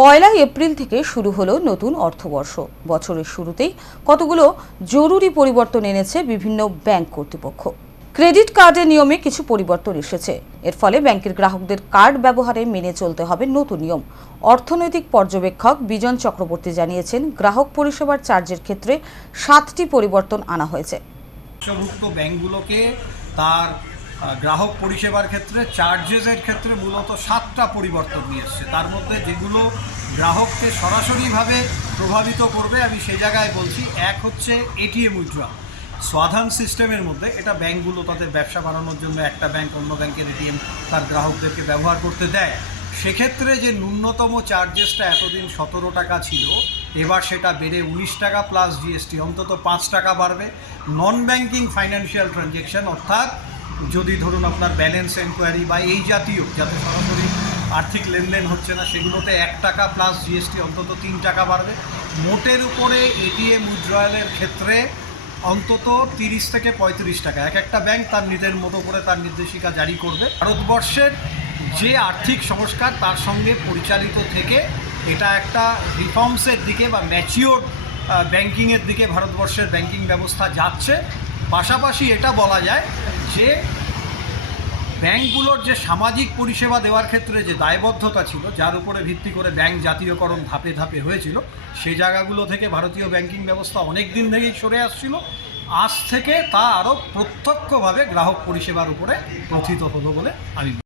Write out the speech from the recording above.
পয়লা April থেকে শুরু হলো নতুন অর্থবর্ষ। বছরের শুরুতেই কতগুলো জরুরি পরিবর্তন এনেছে বিভিন্ন ব্যাংক কর্তৃপক্ষ। ক্রেডিট কার্ডের নিয়মে কিছু পরিবর্তন এসেছে। এর ফলে ব্যাংকের গ্রাহকদের কার্ড ব্যবহারে মেনে চলতে হবে নতুন নিয়ম। অর্থনৈতিক পর্যবেক্ষক বিজন চক্রবর্তী জানিয়েছেন, গ্রাহক পরিষেবার চার্জের ক্ষেত্রে সাতটি পরিবর্তন আনা হয়েছে। ব্যাংকগুলোকে তার গ্রাহক পরিষেবার ক্ষেত্রে চার্জেসের ক্ষেত্রে মূলত সাতটা পরিবর্তন নিয়ে এসছে। তার মধ্যে যেগুলো গ্রাহককে সরাসরিভাবে প্রভাবিত করবে, আমি সে জায়গায় বলছি, এক হচ্ছে এটিএম উইথড্রল স্বাধান সিস্টেমের মধ্যে এটা ব্যাংকগুলো তাদের ব্যবসা বাড়ানোর জন্য একটা ব্যাংক, অন্য ব্যাংকের এটিএম তার গ্রাহকদেরকে ব্যবহার করতে দেয়। সেক্ষেত্রে যে ন্যূনতম চার্জেসটা এতদিন সতেরো টাকা ছিল, এবার সেটা বেড়ে উনিশ টাকা প্লাস জিএসটি অন্তত পাঁচ টাকা বাড়বে। নন ব্যাংকিং ফাইন্যান্সিয়াল ট্রানজ্যাকশন অর্থাৎ যদি ধরুন আপনার ব্যালেন্স এনকোয়ারি বা এই জাতীয়, যাতে সরাসরি আর্থিক লেনদেন হচ্ছে না, সেগুলোতে এক টাকা প্লাস জিএসটি অন্তত তিন টাকা বাড়বে। মোটের উপরে এটিএম উইথড্রয়ালের ক্ষেত্রে অন্তত তিরিশ থেকে পঁয়ত্রিশ টাকা। এক একটা ব্যাংক তার নিজের মতো করে তার নির্দেশিকা জারি করবে। ভারতবর্ষের যে আর্থিক সংস্কার, তার সঙ্গে পরিচালিত থেকে এটা একটা রিফর্মসের দিকে বা ম্যাচিওর ব্যাংকিংয়ের দিকে ভারতবর্ষের ব্যাংকিং ব্যবস্থা যাচ্ছে। পাশাপাশি এটা বলা যায় যে ব্যাংকগুলোর যে সামাজিক পরিষেবা দেওয়ার ক্ষেত্রে যে দায়বদ্ধতা ছিল, যার উপরে ভিত্তি করে ব্যাংক জাতীয়করণ ধাপে ধাপে হয়েছিল, সে জায়গাগুলো থেকে ভারতীয় ব্যাংকিং ব্যবস্থা অনেক দিন থেকেই সরে আসছিল। আজ থেকে তা আরও প্রত্যক্ষভাবে গ্রাহক পরিষেবার উপরে কথিত হলো বলে আমি